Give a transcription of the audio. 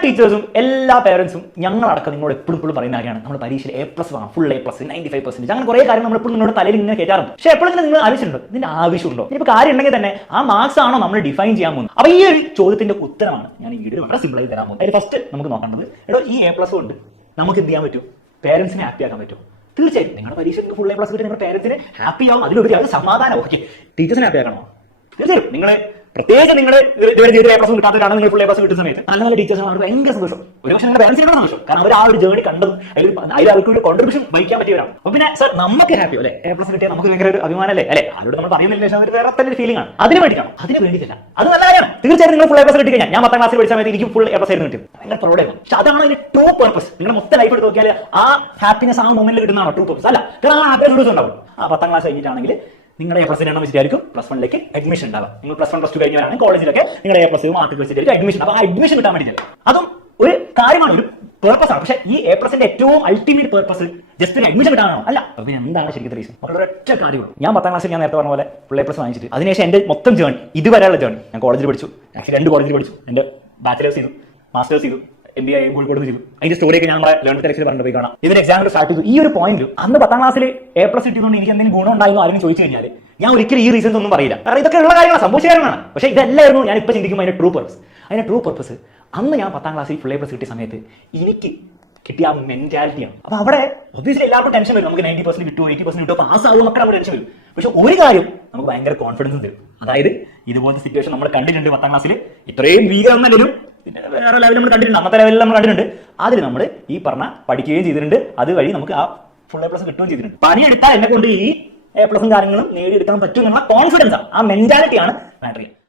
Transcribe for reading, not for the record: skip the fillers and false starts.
ടീച്ചേഴ്സും എല്ലാ പേരൻസും ഞങ്ങളടക്കം നിങ്ങളോട് എപ്പോഴും പറയുന്ന കാര്യമാണ് നമ്മൾ പരീക്ഷയിൽ A+ വാങ്ങാം, ഫുൾ A+, 95%. അങ്ങനെ കുറേ കാര്യം നമ്മൾ എപ്പോഴും നിങ്ങളുടെ തലയിൽ ഇങ്ങനെ കയറ്റാറുണ്ട്. പക്ഷേ എപ്പോഴെങ്കിലും നിങ്ങൾ ആവശ്യമുണ്ടോ? ഇതിന്റെ ആവശ്യമുണ്ടോ? ഇനിയിപ്പോൾ കാര്യം ഉണ്ടെങ്കിൽ തന്നെ ആ മാർക്സ് ആണോ നമ്മൾ ഡിഫൈൻ ചെയ്യാൻ പോകുന്നത്? അപ്പോൾ ഈ ഒരു ചോദ്യത്തിന്റെ ഉത്തരമാണ് ഞാൻ ഈ വീഡിയോ വളരെ സിമ്പിളായി തരാൻ പോകുന്നത്. അതിൽ ഫസ്റ്റ് നമുക്ക് നോക്കേണ്ടത്, ഈ A+ കൊണ്ട് നമുക്ക് എന്ത് ചെയ്യാൻ പറ്റും? പേരൻസിനെ ഹാപ്പി ആക്കാൻ പറ്റും. തീർച്ചയായും നിങ്ങളുടെ പരീക്ഷയ്ക്ക് ഫുൾ A+ കിട്ടി നിങ്ങളുടെ പേരൻസിനെ ഹാപ്പി ആവും, അതിലുപരി അത് സമാധാനം. Okay, ടീച്ചേഴ്സിനെ happy ആക്കണോ? തീർച്ചയായും നിങ്ങളെ പ്രത്യേകിച്ച് നിങ്ങൾ A+ കിട്ടാത്തവരാണ് നിങ്ങൾ ഫുൾ A+ കിട്ടുന്ന സമയത്ത് നല്ല ടീച്ചേഴ്സ് അവർക്ക് ഭയങ്കര സന്തോഷം. ഒരു പക്ഷേ നിങ്ങളുടെ പേരൻസിനാണ് സന്തോഷം, കാരണം അവർ ആ ഒരു ജേർണി കണ്ടതും അതിൽ അവർക്ക് ഒരു കോൺട്രിബ്യൂഷൻ വഹിക്കാൻ പറ്റിയവരാണ്. അപ്പൊ പിന്നെ സർ നമുക്ക് ഹാപ്പി അല്ലേ? A+ കിട്ടിയാൽ നമുക്ക് ഭയങ്കര ഒരു അഭിമാനം അല്ലേ? അല്ലെ, ആരോട് നമ്മൾ പറയുന്നില്ല, അവർ വേറെ തന്നെ ഒരു ഫീലിംഗ് ആണ്. അതിന് വേണ്ടിയിട്ടാണ്, അതിന് വേണ്ടിയിട്ടില്ല. അത് നല്ല കാര്യമാണ്. തീർച്ചയായും നിങ്ങൾ ഫുൾ A+ കിട്ടി കഴിഞ്ഞാൽ, ഞാൻ 10ാം ക്ലാസ്സിൽ പഠിച്ച സമയത്ത് എനിക്ക് ഫുൾ A+ ആയിരുന്നു കിട്ടിയത്. ഭയങ്കര പ്രൗഡായിരുന്നു. പക്ഷെ അതാണ് അതിന്റെ ട്രൂ പർപ്പസ്. നിങ്ങളുടെ മൊത്തം ലൈഫ് എടുത്ത് നോക്കിയാൽ ആ ഹാപ്പിനെസ് ആ മൊമെന്റിൽ കിട്ടുന്നതാണ് ട്രൂ പർപ്പസ്. അല്ല, കാരണം ആ ഹാപ്പിനെസ് ഉണ്ടാവും. ആ 10ാം ക്ലാസ് കഴിഞ്ഞിട്ടാണെങ്കിൽ നിങ്ങളുടെ A+ എണ്ണം വെച്ചിട്ടായിരിക്കും +1ലേക്ക് അഡ്മിഷൻ ഉണ്ടാവുക. നിങ്ങൾ +1 +2 കഴിഞ്ഞവരാണ് കോളേജിലൊക്കെ നിങ്ങളുടെ A+ മാർക്ക് വെച്ചിട്ടായിരിക്കും അഡ്മിഷൻ. അപ്പോൾ ആ അഡ്മിഷൻ കിട്ടാൻ വേണ്ടിയില്ല, അതും ഒരു കാര്യമാണ്, ഒരു പേർപ്പസ് ആണ്. പക്ഷേ ഈ A+ന്റെ ഏറ്റവും അൾട്ടിമേറ്റ് പേർപ്പസ് ജസ്റ്റ് ഒരു അഡ്മിഷൻ കിട്ടാനാണോ? അല്ല. അപ്പോൾ എന്താണ് ശരിക്കും റീസൺ? വളരെ ഒറ്റ കാര്യമാണ്. ഞാൻ 10ാം ക്ലാസ്സിൽ ഞാൻ നേരത്തെ പറഞ്ഞ പോലെ ഫുൾ A+ വാങ്ങിച്ചിട്ട് അതിനുശേഷം എൻ്റെ മൊത്തം ജേർണി ഇതുവരെയുള്ള ജേർണി, ഞാൻ കോളേജിൽ പഠിച്ചു, ആക്ച്വലി 2 കോളേജിൽ പഠിച്ചു. എൻ്റെ ബാച്ചിലേഴ്സ് ചെയ്തു, മാസ്റ്റേഴ്സ് ചെയ്തു, MBA കോഴിക്കോട് ചെയ്തു. അതിന്റെ സ്റ്റോറിയൊക്കെ ഞാൻ നമ്മുടെ ലേൺ ടെക്സ്റ്റിൽ പറഞ്ഞു പോയി കാണാം. ഇതിന്റെ എക്സാമിൽ സ്റ്റാർട്ട് ചെയ്തു. ഈ ഒരു പോയിന്റ് അന്ന് 10ാം ക്ലാസ്സിൽ A+ കിട്ടിയതുകൊണ്ട് എനിക്ക് എന്തെങ്കിലും ഗുണം ഉണ്ടായിരുന്നു ആരും ചോദിച്ചു കഴിഞ്ഞാൽ ഞാൻ ഒരിക്കലും ഈ റീസൺസ് ഒന്നും പറയില്ല, കാരണം ഇതൊക്കെ ഉള്ള കാര്യങ്ങളാണ്, സംഭവിച്ച കാര്യങ്ങളാണ്. പക്ഷേ ഇതെല്ലായിരുന്നു ഞാൻ ഇപ്പോൾ ചിന്തിക്കുമ്പോൾ അതിന്റെ ട്രൂ പർപ്പസ്. അതിന്റെ ട്രൂ പർപ്പസ് അന്ന് ഞാൻ 10ാം ക്ലാസ്സിൽ ഫുൾ A+ കിട്ടിയ സമയത്ത് എനിക്ക് കിട്ടിയ ആ മെന്റാലിറ്റിയാണ്. അപ്പൊ അവിടെ ഒബ്വിയസ്ലി എല്ലാവർക്കും ടെൻഷൻ വരും, നമുക്ക് 90% കിട്ടുമോ, 80% കിട്ടുമോ, പാസ് ആകുമോ, മക്കളെ നമ്മുടെ ടെൻഷൻ വരും. പക്ഷെ ഒരു കാര്യം നമുക്ക് ഭയങ്കര കോൺഫിഡൻസ് തരും, അതായത് ഇതുപോലത്തെ സിറ്റുവേഷൻ നമ്മൾ കണ്ടിട്ടുണ്ട് 10ാം ക്ലാസ്സിൽ. ഇത്രയും ഭീകരമൊന്നല്ലെങ്കിലും പിന്നെ വേറെ ലെവലിൽ നമ്മൾ കണ്ടിട്ടുണ്ട്, അന്നത്തെ ലെവലിൽ നമ്മൾ കണ്ടിട്ടുണ്ട്. അതിൽ നമ്മൾ ഈ പറഞ്ഞ പഠിക്കുകയും ചെയ്തിട്ടുണ്ട്, അതുവഴി നമുക്ക് ആ ഫുൾ A+ കിട്ടുകയും ചെയ്തിട്ടുണ്ട്. പണിയെടുത്താൽ എന്നെ കൊണ്ട് ഈ A+ കാര്യങ്ങളും നേടിയെടുക്കാൻ പറ്റും എന്നുള്ള കോൺഫിഡൻസ് ആണ്, ആ മെന്റാലിറ്റിയാണ് മാറ്റർ ചെയ്യുന്നത്.